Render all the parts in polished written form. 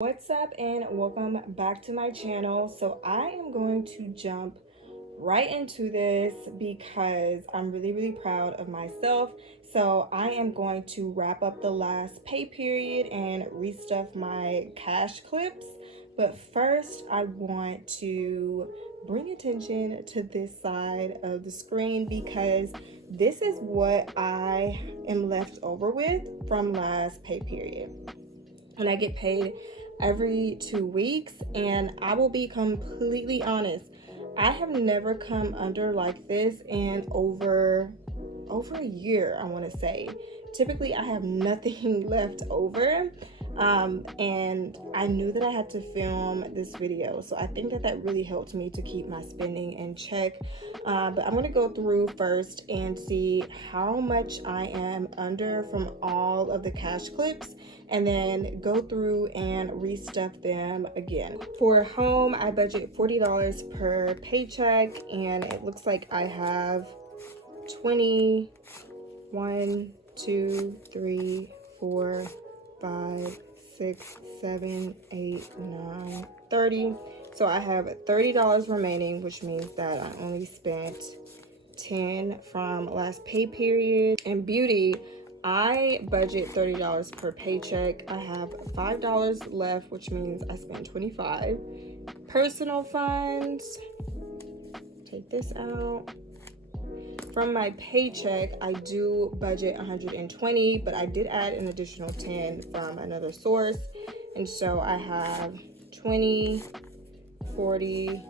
What's up and welcome back to my channel. So I am going to jump right into this because I'm really proud of myself. So I am going to wrap up the last pay period and restuff my cash clips. But first I want to bring attention to this side of the screen because this is what I am left over with from last pay period. And I get paid every 2 weeks, and I will be completely honest, I have never come under like this in over a year, I want to say. Typically I have nothing left over, and I knew that I had to film this video, so I think that really helped me to keep my spending in check. But I'm going to go through first and see how much I am under from all of the cash clips, and then go through and restuff them again. For home, I budget $40 per paycheck, and it looks like I have 20, 1, 2, 3, 4, 5, 6, 7, 8, 9, 30. So I have $30 remaining, which means that I only spent 10 from last pay period. And beauty, I budget $30 per paycheck. I have $5 left, which means I spent 25. Personal funds, take this out. From my paycheck, I do budget 120, but I did add an additional 10 from another source. And so I have 20, 40,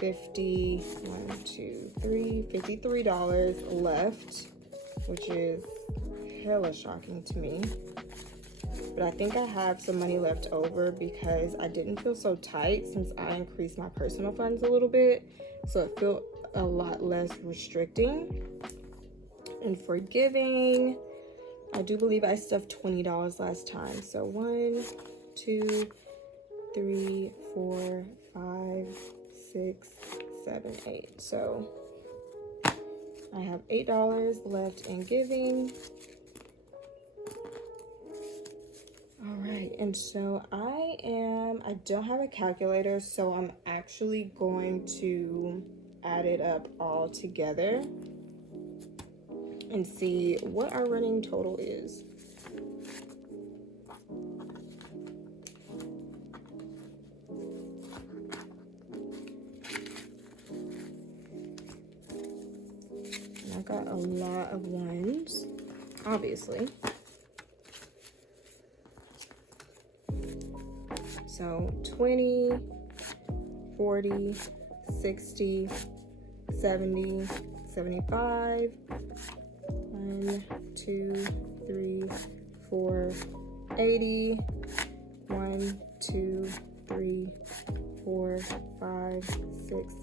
50, 1, 2, 3, $53 left, which is hella shocking to me. But I think I have some money left over because I didn't feel so tight since I increased my personal funds a little bit. So it felt a lot less restricting. And for giving, I do believe I stuffed $20 last time. So 1, 2, 3, 4, 5, 6, 7, 8. So I have $8 left in giving. All right, and so I don't have a calculator, so I'm actually going to add it up all together and see what our running total is. And I got a lot of ones, obviously. So 20, 40, 60, 70, 75, 1, 2, 3, 4, 80, 1, 2, 3, 4, 5, 6,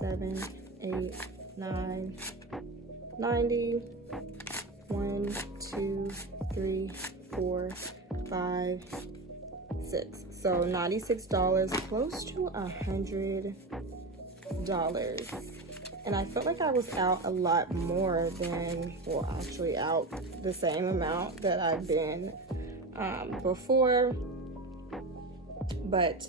7, 8, 9, 90, 1, 2, 3, 4, 5, 6. So $96, close to $100. And I felt like I was out a lot more than, well, actually out the same amount that I've been before. But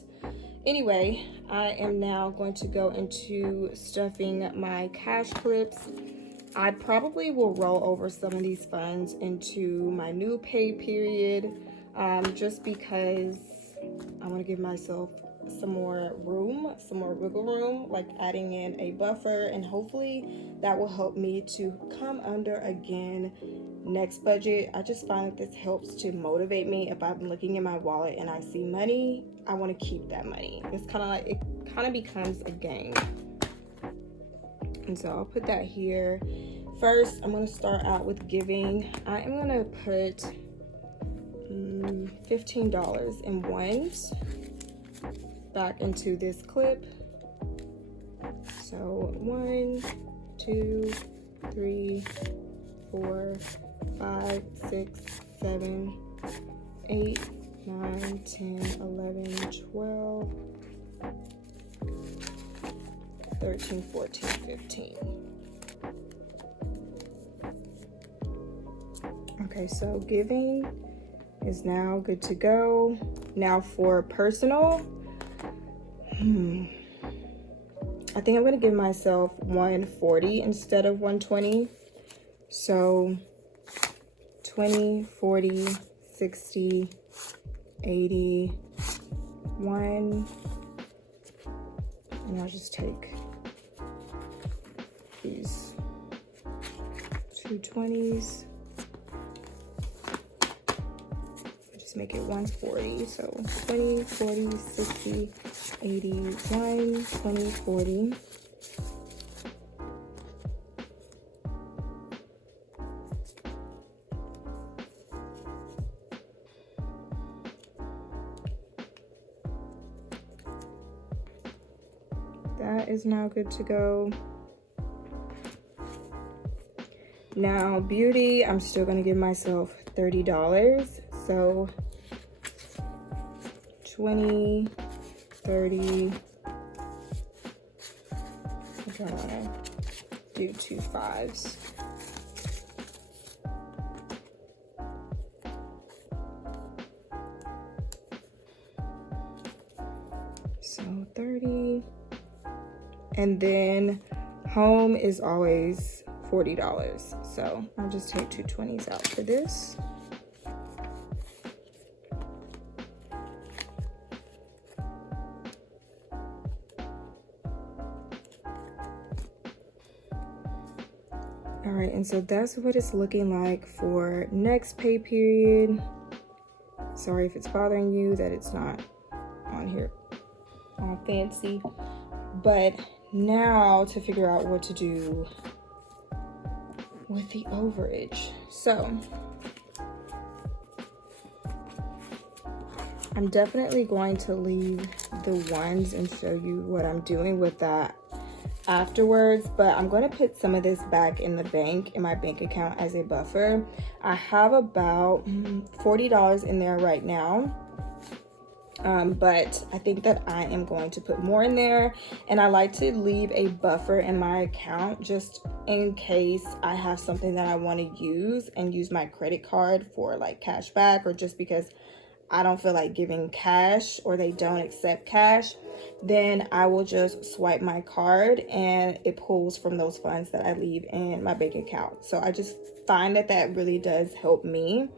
anyway, I am now going to go into stuffing my cash clips. I probably will roll over some of these funds into my new pay period, just because I want to give myself some more room, some more wiggle room, like adding in a buffer, and hopefully that will help me to come under again next budget. I just find that this helps to motivate me. If I'm looking in my wallet and I see money, I want to keep that money. It's kind of like, it kind of becomes a game. And so I'll put that here. First, I'm going to start out with giving. I am going to put $15 in ones back into this clip. So 1, 2, 3, 4, 5, 6, 7, 8, 9, 10, 11, 12, 13, 14, 15. Okay, so giving is now good to go. Now for personal, I think I'm gonna give myself 140 instead of 120. So 20, 40, 60, 80, 1, and I'll just take these 2 20s. Just make it 140. So 20, 40, 60, 80, 1, 20, 40. That is now good to go. Now beauty, I'm still gonna give myself $30. So 20, 30. I don't wanna do 2 5s. So 30. And then home is always $40. So I'll just take 2 20s out for this. All right, and so that's what it's looking like for next pay period. Sorry if it's bothering you that it's not on here all fancy. But now to figure out what to do with the overage. So I'm definitely going to leave the ones and show you what I'm doing with that afterwards, but I'm going to put some of this back in the bank, in my bank account, as a buffer. I have about $40 in there right now. But I think that I am going to put more in there, and I like to leave a buffer in my account just in case I have something that I want to use and use my credit card for like cash back, or just because I don't feel like giving cash or they don't accept cash, then I will just swipe my card and it pulls from those funds that I leave in my bank account. So I just find that that really does help me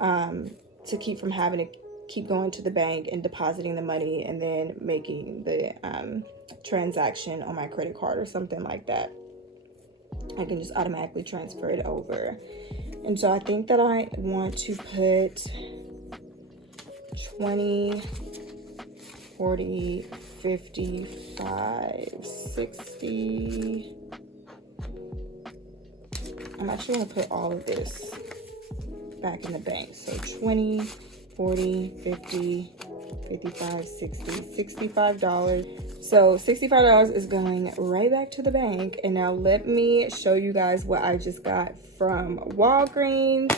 to keep from having to keep going to the bank and depositing the money and then making the transaction on my credit card or something like that. I can just automatically transfer it over. And so I think that I want to put 20, 40, 55, 60. I'm actually going to put all of this back in the bank. So 20, 40, 50, 55, 60, $65. So $65 is going right back to the bank. And now let me show you guys what I just got from Walgreens.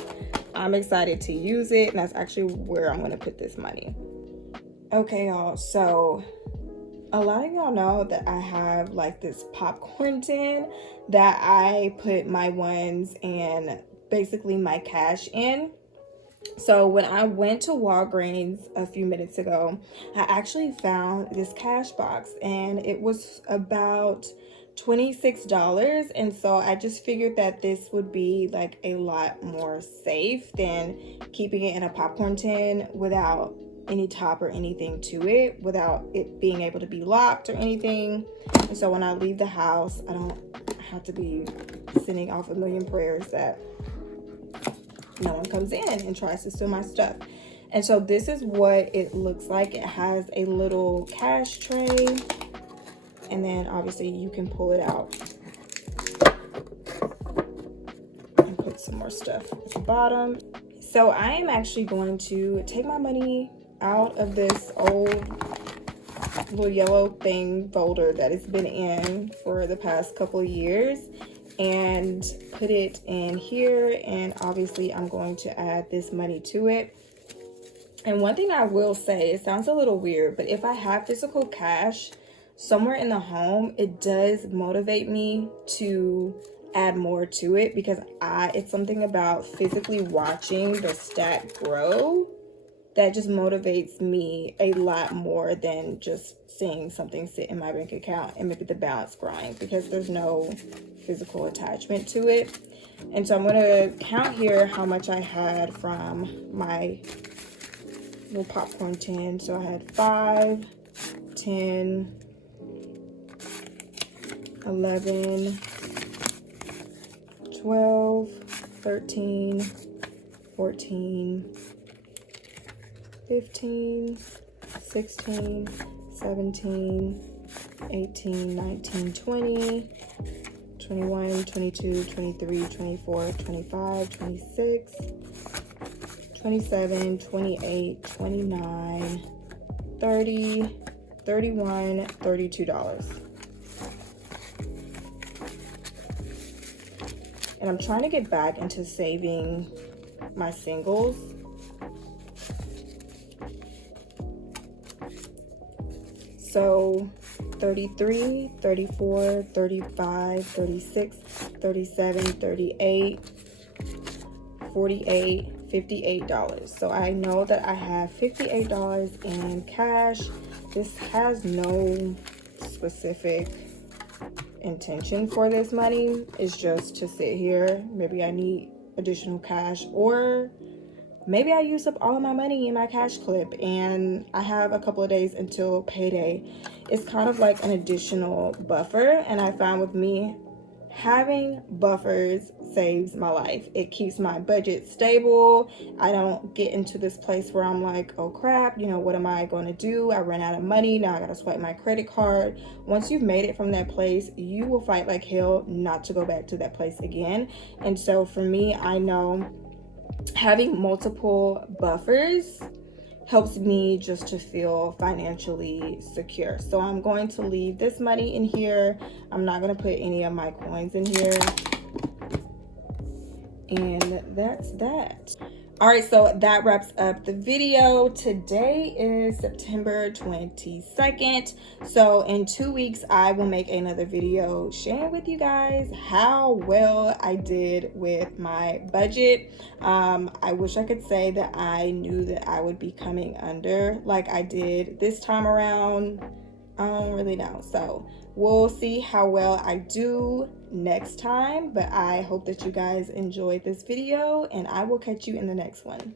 I'm excited to use it, and that's actually where I'm going to put this money. Okay, y'all, so a lot of y'all know that I have like this popcorn tin that I put my ones and basically my cash in. So when I went to Walgreens a few minutes ago, I actually found this cash box, and it was about $26. And so I just figured that this would be like a lot more safe than keeping it in a popcorn tin without any top or anything to it, without it being able to be locked or anything. And so when I leave the house, I don't have to be sending off a million prayers that no one comes in and tries to steal my stuff. And so this is what it looks like. It has a little cash tray, and then obviously you can pull it out and put some more stuff at the bottom. So I am actually going to take my money out of this old little yellow thing folder that it's been in for the past couple of years and put it in here. And obviously I'm going to add this money to it. And one thing I will say, it sounds a little weird, but if I have physical cash somewhere in the home, it does motivate me to add more to it, because it's something about physically watching the stack grow that just motivates me a lot more than just seeing something sit in my bank account and maybe the balance grind, because there's no physical attachment to it. And so I'm going to count here how much I had from my little popcorn tin. So I had 5, 10, 11, 12, 13, 14, 15, 16, 17, 18, 19, 20, 21, 22, 23, 24, 25, 26, 27, 28, 29, 30, 31, $32. And I'm trying to get back into saving my singles. So 33, 34, 35, 36, 37, 38, 48, $58. So I know that I have $58 in cash. This has no specific intention for this money. It's just to sit here. Maybe I need additional cash, or maybe I use up all of my money in my cash clip and I have a couple of days until payday. It's kind of like an additional buffer, and I found with me, having buffers saves my life. It keeps my budget stable. I don't get into this place where I'm like, oh crap, you know, what am I going to do? I ran out of money. Now I got to swipe my credit card. Once you've made it from that place, you will fight like hell not to go back to that place again. And so for me, I know having multiple buffers helps me just to feel financially secure. So I'm going to leave this money in here. I'm not going to put any of my coins in here. And that's that. All right, so that wraps up the video. Today is September 22nd. So in 2 weeks, I will make another video sharing with you guys how well I did with my budget. I wish I could say that I knew that I would be coming under like I did this time around. I don't really know. So we'll see how well I do next time, but I hope that you guys enjoyed this video, and I will catch you in the next one.